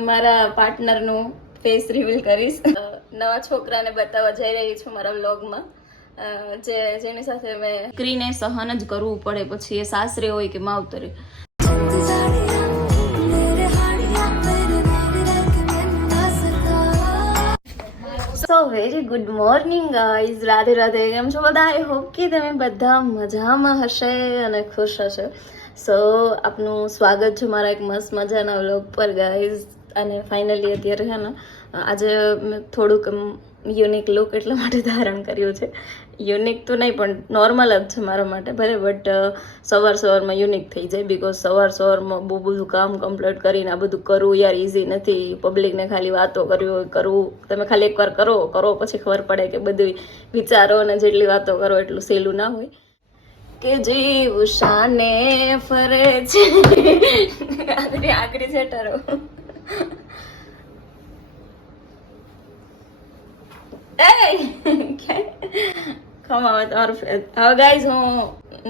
મારા પાર્ટનરનું face reveal કરીશ. નવા છોકરાને બતાવવા જઈ રહી છું મારા વ્લોગમાં, જેની સાથે મેં સ્ક્રીને સહન જ કરવું પડે, પછી એ સાસરે હોય કે માવતરે. So very good morning guys, Radhe Radhe. કેમ છો બધા? આઈ હોપ કે તમે બધા મજામાં હશે અને ખુશ હશે. સો આપનું સ્વાગત છે મારા એક મસ્ત મજાના વ્લોગ પર ગાઈઝ. અને ફાઇનલી અત્યારે છે ને આજે મેં થોડુંક યુનિક લુક એટલા માટે ધારણ કર્યું છે. યુનિક તો નહીં પણ નોર્મલ જ છે મારા માટે ભલે, બટ સવારમાં યુનિક થઈ જાય, બિકોઝ સવારમાં બહુ બધું કામ કમ્પ્લીટ કરીને આ બધું કરવું યાર ઇઝી નથી. પબ્લિકને ખાલી વાતો કરવું, તમે ખાલી એકવાર કરો પછી ખબર પડે કે બધું વિચારો અને જેટલી વાતો કરો એટલું સહેલું ના હોય. કે જીવ શાને ફરે છે આગળ છે ટરો. ખમાવા તમારું ફેસ. હવે ગાઈઝ હું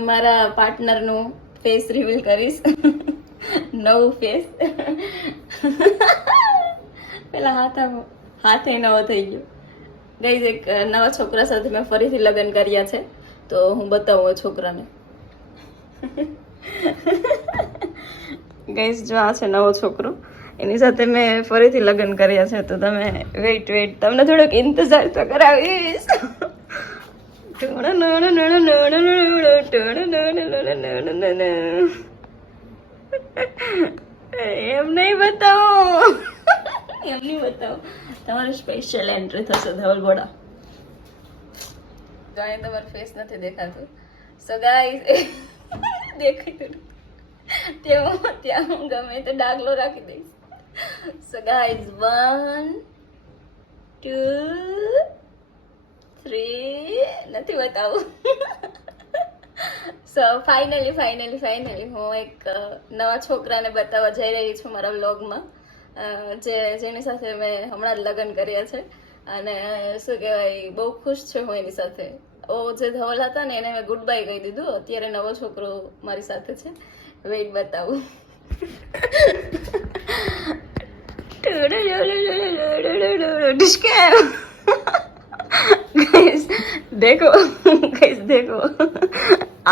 મારા પાર્ટનરનું ફેસ રિવીલ કરીશ. નવું ફેસ. પેલા હાથે નવો થઈ ગયો. ગાઈઝ એક નવા છોકરા સાથે મેં ફરીથી લગ્ન કર્યા છે, તો હું બતાવું છોકરાને. ગાઈઝ જો આ છે નવો છોકરો, એની સાથે મેં ફરીથી લગ્ન કર્યા છે, તો તમે વેઇટ તમને થોડોક ઇંતજાર તો કરાવીશ. એમ નહીં બતાવો, તમારે સ્પેશિયલ એન્ટ્રી થશે ધવલગોડા. જાણે તમારો ફેસ નથી દેખાતું. સો ગાઈઝ દેખાતું ત્યાં હું ગમે તો ડાગલો રાખી દઈશ. સો ગાઈઝ 1 2 3 નથી બતાવું. સો ફાઇનલી હું એક નવા છોકરાને બતાવવા જઈ રહી છું મારા વ્લોગમાં, જેની સાથે મેં હમણાં જ લગ્ન કર્યા છે. અને શું કહેવાય, બહુ ખુશ છું હું એની સાથે. જે ધવલ હતા ને એને મેં ગુડ બાય કહી દીધું. અત્યારે નવો છોકરો મારી સાથે છે. વેઇટ બતાવું. દેખો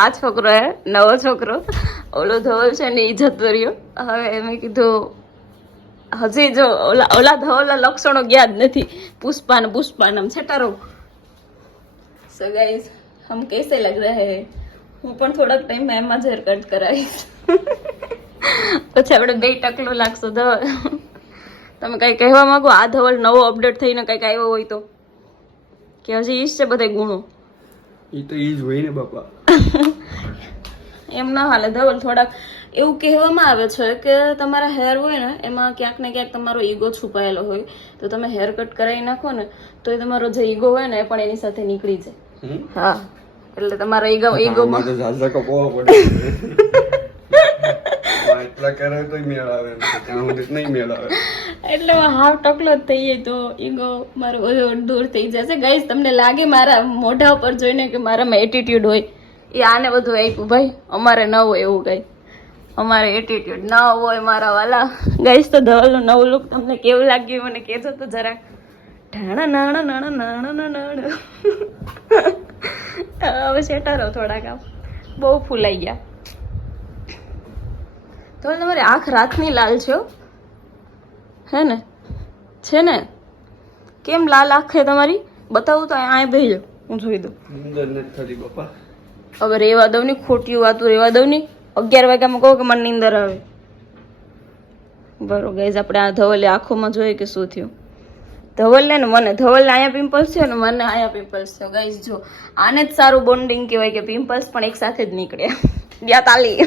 આ છોકરો હે નવો છોકરો. ઓલો ધવલ છે ને ઈ જતો રહ્યો. હવે મેં કીધું હજી જો ઓલા ધવલના લક્ષણો ગયા જ નથી. પુષ્પા નામ છે તારો. સો ગાઈઝ હમ कैसे लग रहे हैं? હું પણ થોડાક ટાઈમમાં એમાં જ હેર કટ કરાવીશ. પછી આપણે બે ટકલું લાગશું. ધવલ તમે કઈ કહેવા માંગો? આ ધવલ નવો અપડેટ થઈને કઈક આવ્યો હોય તો, કે હજી ઈ જ છે બધા ગુણો? ઈ તો ઈ જ હોય ને બાપા. એમ ના હાલે ધવલ. થોડાક એવું કહેવામાં આવે છે કે તમારા હેર હોય ને એમાં ક્યાંક ને ક્યાંક તમારો ઈગો છુપાયેલો હોય, તો તમે હેર કટ કરાવી નાખો ને તો એ તમારો જે ઈગો હોય ને એ પણ એની સાથે નીકળી જાય. હા, એટલે તમારો ઈગો માં તો ઝાઝા કપવા પડે. એટલા કરે તો મેળ આવે, ત્યાં સુધી નહીં મેળ આવે. એટલે હાવ ટકલો જ થઈ જાય તો ઈગો મારો દૂર થઈ જશે. ગાઈઝ તમને લાગે મારા મોઢા ઉપર જોઈને કે મારામાં એટીટ્યુડ હોય, એ આને બધું આપ્યું ભાઈ. અમારે ન હોય એવું કઈ, અમારે એટીટ્યુડ ન હોય મારા વાલા. ગાઈઝ તો ધવલનું નવું લુક તમને કેવું લાગ્યું મને કહેજો તો જરાક. હવે સેટારો થોડાક આમ બહુ ફૂલાઈ ગયા. તો તમારી આંખ રાતની લાલ છે હે ને? છે ને? કેમ લાલ આંખ છે તમારી? બતાવું તો આ બેહી જાઓ, હું જોઈ દઉં. અંદર નથી થતી બાપા. હવે રેવા દઉં ની, ખોટી વાતું રેવા દઉં ની. 11 વાગ્યામાં કહો કે મને નીંદર આવે. બરોબર ગાઈઝ, આપણે આ ધવલે આંખોમાં જોઈએ કે શું થયું. ધવલને ને મને, ધવલને અહીંયા પિમ્પલ્સ છે ને મને અહીંયા પિમ્પલ્સ છે. ગાઈઝ જો આને જ સારું બોન્ડિંગ કહેવાય કે પિમ્પલ્સ પણ એક સાથે જ નીકળ્યા. દિયા તાલી.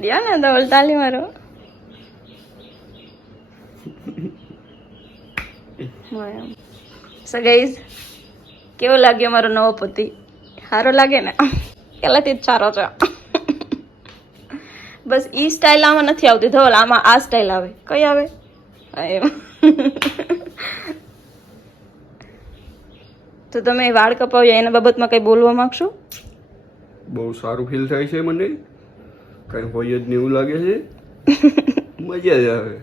દિયા ને ધવલ તાલી મારો. સો ગાઈઝ કેવો લાગ્યો મારો નવો પતિ? સારો લાગે ને? પેલાથી જ સારો છે. બસ ઈ સ્ટાઇલ આમાં નથી આવતી ધવલ, આમાં આ સ્ટાઇલ આવે. કઈ આવે? એમ. તો તમે વાળ કપાવ્યા એના બાબતમાં કઈ બોલવા માંગશો? બહુ સારું ફીલ થાય છે મને, કઈ હોય જ નહીં એવું લાગે છે. મજા જ આવે.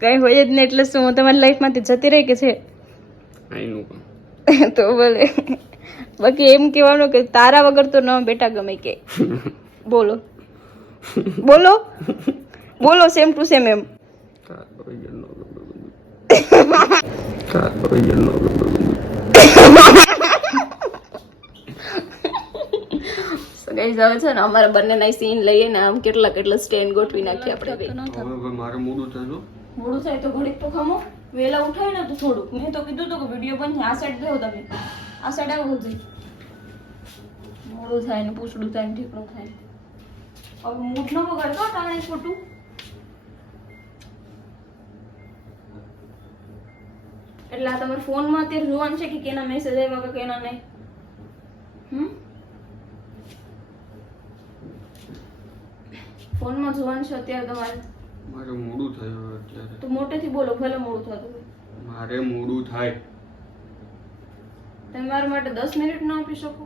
કઈ હોય જ નહીં એટલે શું હું તમારી લાઈફમાંથી જતી રહી કે છે? આઈનું પણ તો બોલે બાકી એમ કહેવાનું કે તારા વગર તો ન બેટા ગમે કે. બોલો બોલો બોલો, સેમ ટુ સેમ એમ. ગાઈસ હવે છે ને અમારા બંનેના સીન લઈએ ને આમ કેટલા કેટલા સ્ટેન્ડ ગોઠવી નાખીએ આપણે બે. હવે મારે મોડું થયું. મોડું થાય તો ઘડીક તો ખમો, વેલા ઉઠાય ને તો થોડુંક. મેં તો કીધું તો કે વિડીયો બંધ આ સાઈડ ગયો તમે, આ સાઈડ આવો જોઈએ. મોડું થાય ને પૂછડું થાય ને ઠીકણું થાય. હવે મૂડ ન બગાડતો ટાણે ખોટું. એટલે આ તમારા ફોનમાં અત્યારે જોવાનું છે કે કેના મેસેજ આવ્યા કે કેના નહીં? ફોનમાં જોવાનું છે અત્યારે તમારે? મારે મોડું થયું અત્યારે. તો મોટેથી બોલો, ભલે મોડું થતું હોય. મારે મોડું થાય. તમે મારા માટે 10 મિનિટ ન આપી શકો?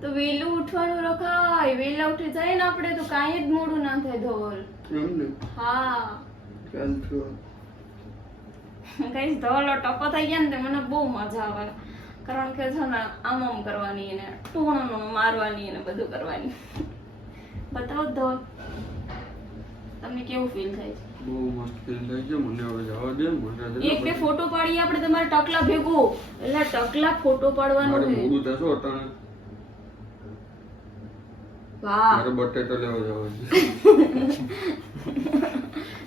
તો વેલું ઉઠવાનું રખાય, વેલા ઉઠી જાય ને આપણે તો કાંઈ જ મોડું ના થાય. ધવલ હા કઈ ધવલ ટપો થઈ ગયા ને મને બહુ મજા આવે, કારણ કે છે ને આમ આમ કરવાની ને ટૂણું મારવાની ને બધું કરવાની. બતાવો ધવલ તમને કેવું ફીલ થાય છે? બહુ મસ્ત ફીલ થાય છે મને. હવે જવા દે. મને એક બે ફોટો પાડીએ આપણે તમારા ટકલા ભેગો, એટલે ટકલા ફોટો પાડવાનો મારે છે. મોડું થશે અટાણે. વાહ મારે બટેટા લેવા જવા છે.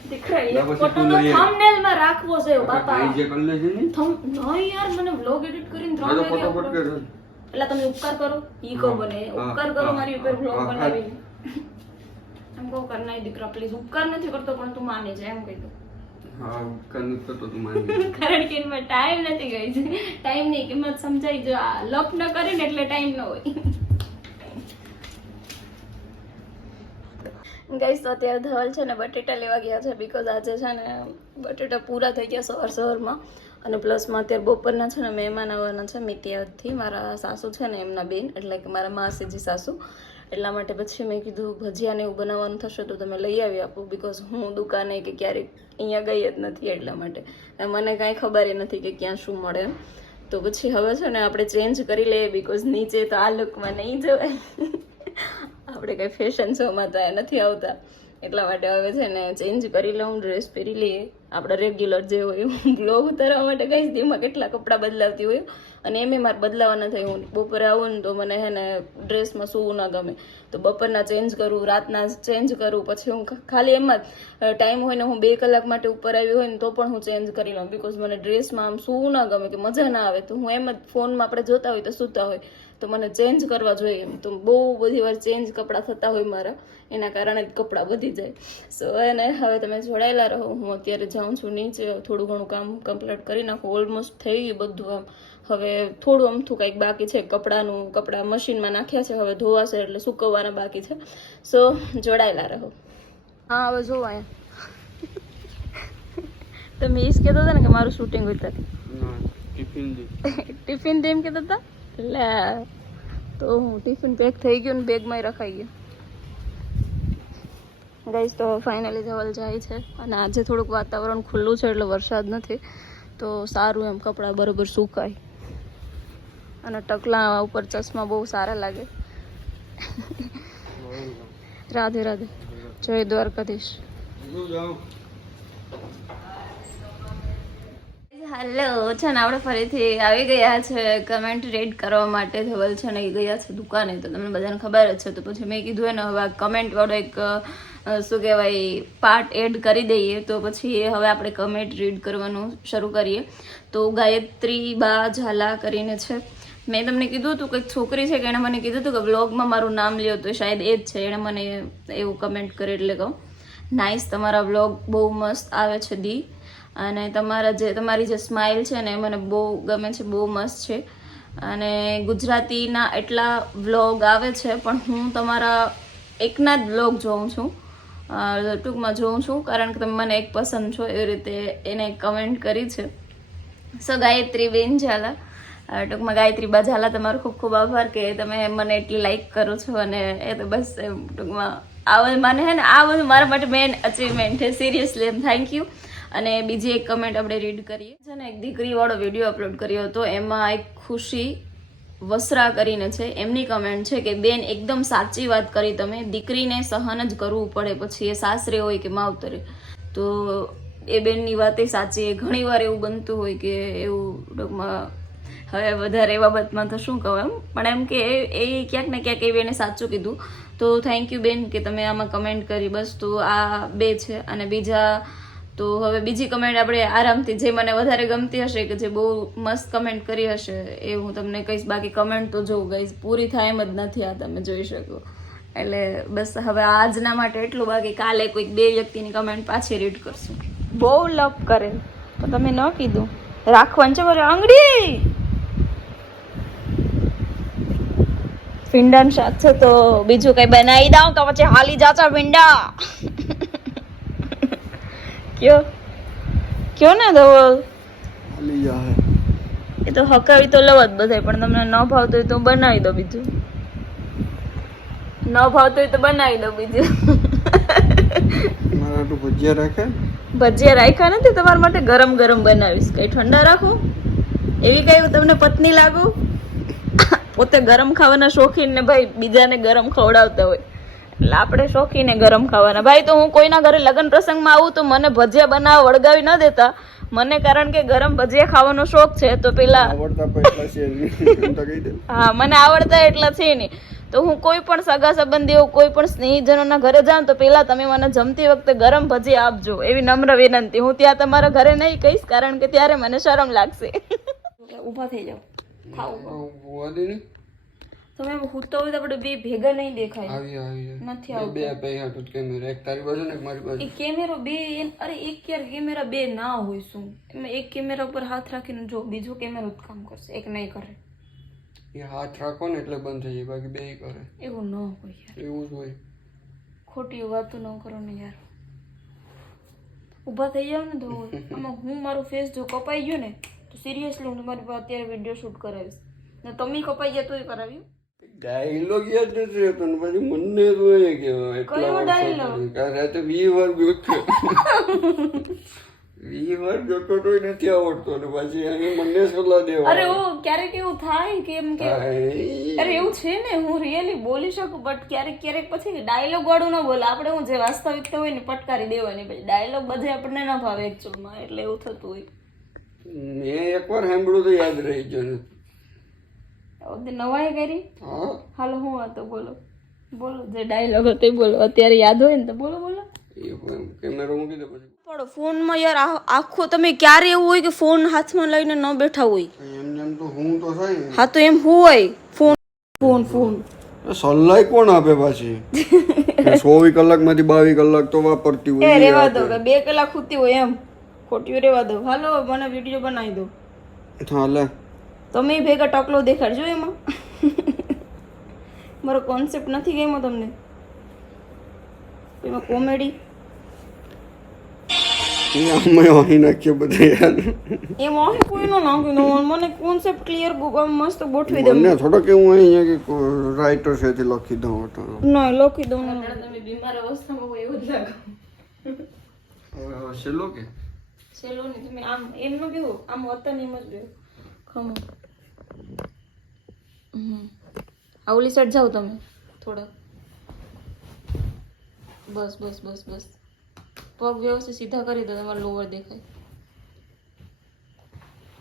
દીકરા એક ફોટો તો થંબનેલ માં રાખવો છે બાપા. કાઈ જે કર લે છે ને નહીં યાર, મને વ્લોગ એડિટ કરીને 3 મારે વાગે ફટાફટ કરે. એટલે તમે ઉપકાર કરો, ઈ કો બને ઉપકાર કરો મારી ઉપર વ્લોગ બનાવીને. એમ કહો કર નહીં દીકરા પ્લીઝ, ઉપકાર નથી કરતો પણ તું માની જા એમ કહી દો. હા ઉપકાર તો તું માની. કારણ કે એમાં ટાઈમ નથી ગઈ છે. ટાઈમ ની કિંમત સમજાઈ જો. આ લપ ન કરે ને એટલે ટાઈમ ન હોય. ગાઈસ તો અત્યારે ધવલ છે ને બટેટા લેવા ગયા છે, બીકોઝ આજે છે ને બટેટા પૂરા થઈ ગયા સવારમાં. અને પ્લસમાં અત્યારે બપોરના છે ને મહેમાન આવવાના છે મિતિયાથી. મારા સાસુ છે ને એમના બેન, એટલે કે મારા માસીજી સાસુ. એટલા માટે પછી મેં કીધું ભજીયા ને એવું બનાવવાનું થશે તો તમે લઈ આવી આપો, બીકોઝ હું દુકાને કે ક્યારેક અહીંયા ગઈ જ નથી. એટલા માટે મને કાંઈ ખબર નથી કે ક્યાં શું મળે એમ. તો પછી હવે છે ને આપણે ચેન્જ કરી લઈએ, બીકોઝ નીચે તો આ લુકમાં નહીં જવાય. આપણે કંઈ ફેશન શોમાં તો નથી આવતા, એટલા માટે હવે છે ને ચેન્જ કરી લઉં, ડ્રેસ પહેરી લઈએ આપણે રેગ્યુલર જે હોય. બ્લોગ ઉતારવા માટે કઈ દીમાં કેટલા કપડાં બદલાવતી હોય, અને એમ મારે બદલાવાના થાય. હું બપોરે આવું ને તો મને હે ને ડ્રેસમાં સૂવું ના ગમે, તો બપોરના ચેન્જ કરું, રાતના ચેન્જ કરું. પછી હું ખાલી એમ જ ટાઈમ હોય ને હું 2 કલાક માટે ઉપર આવી હોય ને તો પણ હું ચેન્જ કરી લઉં, બીકોઝ મને ડ્રેસમાં આમ સૂવું ના ગમે કે મજા ના આવે. તો હું એમ જ ફોનમાં આપણે જોતા હોય તો સૂતા હોય તો મને ચેન્જ કરવા જોઈએ એમ. તો બહુ બધી વાર ચેન્જ કપડાં થતા હોય મારા, એના કારણે જ કપડાં વધી જાય. સો એને હવે તમે જોડાયેલા રહો. હું અત્યારે જાઉં છું નીચે, થોડું ઘણું કામ કમ્પ્લીટ કરી નાખું. ઓલમોસ્ટ થઈ ગયું બધું. આમ હવે થોડું અમથું કંઈક બાકી છે કપડાં મશીનમાં નાખ્યા છે, હવે ધોવાશે એટલે સુકવવાના બાકી છે. સો જોડાયેલા રહો. હા હવે જોવો અહીંયા તમે ઈસ કહેતા હતા ને કે મારું શૂટિંગ હોય ટિફિન દે એમ કહેતા હતા. લે તો હું ટિફિન પેક થઈ ગયું ને બેગમાં રખાઈ ગયું. ગાઈસ તો ફાઇનલી ધવલ જાય છે, અને આજે થોડુંક વાતાવરણ ખુલ્લું છે એટલે વરસાદ નથી, તો સારું એમ કપડાં બરોબર સુકાય. અને ટકલા ઉપર ચશ્મા બહુ સારા લાગે. રાધે રાધે, જય દ્વારકાધીશ. હેલો છે ને આપણે ફરીથી આવી ગયા છે કમેન્ટ રીડ કરવા માટે. ધવલ છે ને એ ગયા છે દુકાને, તો તમને બધાને ખબર જ છે. તો પછી મેં કીધું એને હવે કમેન્ટ વાળો એક શું કહેવાય પાર્ટ એડ કરી દઈએ, તો પછી હવે આપણે કમેન્ટ રીડ કરવાનું શરૂ કરીએ. તો ગાયત્રી બા ઝાલા કરીને છે, મેં તમને કીધું હતું કંઈક છોકરી છે કે એણે મને કીધું હતું કે બ્લોગમાં મારું નામ લ્યો, તો શાયદ એ જ છે. એણે મને એવું કમેન્ટ કરી એટલે કહું નાઇસ, તમારા બ્લોગ બહુ મસ્ત આવે છે દી, અને તમારી જે સ્માઇલ છે ને એ મને બહુ ગમે છે, બહુ મસ્ત છે. અને ગુજરાતીના એટલા વ્લોગ આવે છે, પણ હું તમારા એકના જ વ્લોગ જોઉં છું, ટૂંકમાં જોઉં છું, કારણ કે તમે મને એક પસંદ છો, એવી રીતે એને કમેન્ટ કરી છે. સો ગાયત્રી બેન ઝાલા, ટૂંકમાં ગાયત્રી બા ઝાલા તમારો ખૂબ ખૂબ આભાર કે તમે મને એટલી લાઈક કરો છો અને એ તો બસ એમ ટૂંકમાં આ મને હે ને આ બધું મારા માટે મેન અચીવમેન્ટ છે સિરિયસલી એમ થેન્ક યુ. અને બીજી એક કમેન્ટ આપણે રીડ કરીએ છે ને એક દીકરીવાળો વિડીયો અપલોડ કર્યો હતો એમાં એક ખુશી વસરા કરીને છે એમની કમેન્ટ છે કે બેન એકદમ સાચી વાત કરી તમે દીકરીને સહન જ કરવું પડે પછી એ સાસરે હોય કે માવતરે. તો એ બેનની વાત એ સાચી એ ઘણીવાર એવું બનતું હોય કે એવું ટૂંકમાં હવે વધારે એ બાબતમાં તો શું કહું એમ પણ એમ કે એ ક્યાંક ને ક્યાંક એ બેને સાચું કીધું. તો થેન્ક યુ બેન કે તમે આમાં કમેન્ટ કરી. બસ તો આ બે છે અને બીજા તો હવે બીજી કમેન્ટ આપણે આરામથી જે મને વધારે ગમતી હશે કે જે બહુ મસ્ત કમેન્ટ કરી હશે એ હું તમને કહીશ. બાકી કમેન્ટ તો જોઉં ગઈશ પૂરી થાય એમ જ નથી આ તમે જોઈ શકો. એટલે બસ હવે આજના માટે એટલું બાકી કાલે કોઈક બે વ્યક્તિની કમેન્ટ પાછી રીડ કરશું. બહુ લપ કરે તો તમે ન કીધું રાખવાનું છે બોલો આંગળી ભીંડાનું શાક છે તો બીજું કઈ બનાવી દઉં કે પછી હાલી જાચા ભીંડા કયો કયો ને ધવલ એ તો હકાવી તો લવ જ બધાય પણ તમને ન ભાવતું હોય તો હું બનાવી દઉં બીજું ન ભાવતું હોય તો બનાવી દઉં બીજું ભજીયા રાખ્યા નથી તમારા માટે ગરમ ગરમ બનાવીશ. કઈ ઠંડા રાખું એવી કઈ તમને પત્ની લાગુ પોતે ગરમ ખાવાના શોખીન ને ભાઈ બીજાને ગરમ ખવડાવતા હોય એટલે આપણે શોખીને ગરમ ખાવાના. ભાઈ તો હું કોઈના ઘરે લગ્ન પ્રસંગમાં આવું તો મને ભજીયા બનાવવા વળગાવી ન દેતા મને કારણ કે ગરમ ભજીયા ખાવાનો શોખ છે. તો પેલા હા મને આવડતા એટલા છે નહીં તો હું કોઈ પણ સગા સંબંધીઓ કોઈ પણ સ્નેહીજનોના ઘરે જાઉં તો પેલા તમે મને જમતી વખતે ગરમ ભજીયા આપજો એવી નમ્ર વિનંતી. હું ત્યાં તમારા ઘરે નહીં કહીશ કારણ કે ત્યારે મને શરમ લાગશે. ઊભા થઈ જાઓ ખાવું તમે હુતો હોય તો આપણે બે ભેગા નહીં દેખાય નથી આવતો એ કેમેરો બે અરે એક યાર કેમેરા બે ના હોય શું એમાં એક કેમેરા ઉપર હાથ રાખીને જો બીજો કેમેરો જ કામ કરશે એક નહીં કરે એ હાથ રાખો ને એટલે બંધ થઈ જાય બાકી બે કરે એવું ન હોય યાર એવું જ હોય ખોટી વાતો ન કરો ને યાર ઊભા થઈ જાવ ને તો આમાં હું મારું ફેસ જો કપાઈ ગયું ને તો સિરિયસલી હું તમારી પાસે અત્યારે વિડીયો શૂટ કરાવીશ ને તમે કપાઈ ગયા તોય કરાવ્યું ડાયલોગ યાદ નથી રહેતો ને પછી મને તો એ કહેવાય કયો ડાયલોગ રાતે 20 વાર જોતો 20 વાર જોતો તોય નથી આવડતો ને પછી એને મને સલાહ દેવા અરે ઓ ક્યારેક એવું થાય કે એમ કે અરે એવું છે ને હું રિયલી બોલી શકું બટ ક્યારેક ક્યારેક પછી ડાયલોગ વાળું ન બોલે આપણે હું જે વાસ્તવિકતા હોય ને પટકારી દેવાની પછી ડાયલોગ બધે આપણને ન ભાવે એકચ્યુઅલમાં એટલે એવું થતું હોય. મેં એકવાર સાંભળ્યું તો યાદ રહી ગયું નવાઈ કરી હાલો હું હતો બોલો બોલો જે ડાયલોગ હતો એ બોલો અત્યારે યાદ હોય ને તો બોલો બોલો કેમેરો મૂકી દે પછી પડો ફોનમાં યાર આખો તમે ક્યારે એવું હોય કે ફોન હાથમાં લઈને ન બેઠા હોય એમ તો હું તો થાય હા તો એમ હોય ફોન ફોન ફોન સલાહ કોણ આપે પાછી 24 કલાકમાંથી 22 કલાક તો વાપરતી હોય એ રેવા દો કે 2 કલાક ખૂતી હોય એમ ખોટી રેવા દો હાલો મને વિડીયો બનાવી દો હાલે તમે ભેગા ટકલો દેખાડજો એમાં મારો કોન્સેપ્ટ નથી ગમ્યો તમને એમાં કોમેડી નાખ્યો બધા યાર એમ અહીં કોઈ નો નાખ્યું મને કોન્સેપ્ટ ક્લિયર મસ્ત ગોઠવી દે મને થોડો કે હું અહીંયા કે રાઇટર છે તે લખી દઉં તો ના લખી દઉં તમે બીમાર અવસ્થામાં હોય એવું જ લાગે હવે છેલ્લો કે છેલ્લો ને તમે આમ એમ ન કેવું આમ હતા ને એમ જ બેહો ખમો આ ઓલી સાઈડ જાઓ તમે થોડા બસ બસ બસ બસ પગ વ્યવસ્થિત સીધા કરી દો તમારે લોવર દેખાય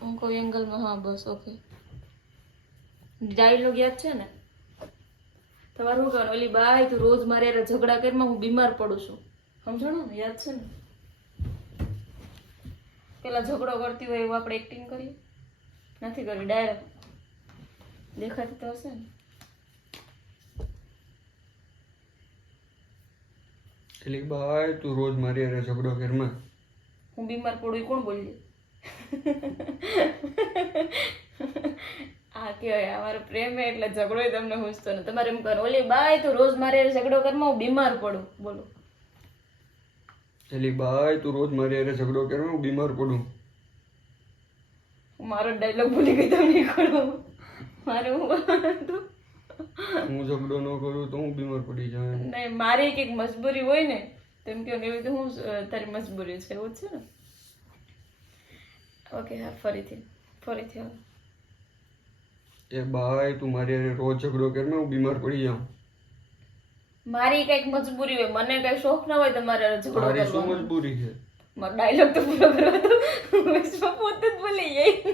હું કોઈ એંગલમાં હા બસ ઓકે ડાયલોગ યાદ છે ને તમારે શું કહેવાનું ઓલી બાય તું રોજ મારે યાર ઝઘડા કરીમાં હું બીમાર પડું છું સમજણો ને યાદ છે ને પેલા ઝઘડો કરતી હોય એવું આપણે એક્ટિંગ કરીએ નથી કરી ડાયરેક્ટ દેખાતી તો હશે ને એટલે ભાઈ તું રોજ મારી હારે ઝઘડો ઘરમાં હું બીમાર પડું એ કોણ બોલી આ કહેવાય અમારો પ્રેમ એટલે ઝઘડો તમને હુંચતો ને તમારે એમ કરો ઓલી બાય તું રોજ મારી હારે ઝઘડો ઘરમાં હું બીમાર પડું બોલો એટલે ભાઈ તું રોજ મારી હારે ઝઘડો ઘરમાં હું બીમાર પડું મારો ડાયલોગ ભૂલી ગઈ તમે કરો મારું હું ઝઘડો ન કરું તો હું બીમાર પડી જાય. નહીં મારી એક મજબૂરી હોય ને તેમ કે એવી રીતે હું તારી મજબૂરી છે એવું જ છે ને. ઓકે હા ફરીથી હવે એ ભાઈ તું મારી હારે રોજ ઝઘડો કર ને હું બીમાર પડી જાઉં. મારી કઈક મજબૂરી હોય મને કઈ શોખ ના હોય તમારે ઝઘડો તારી શું કરવાનો. મજબૂરી છે? મારો ડાયલોગ તો પૂરો કરો તો પોતે જ બોલી જાય.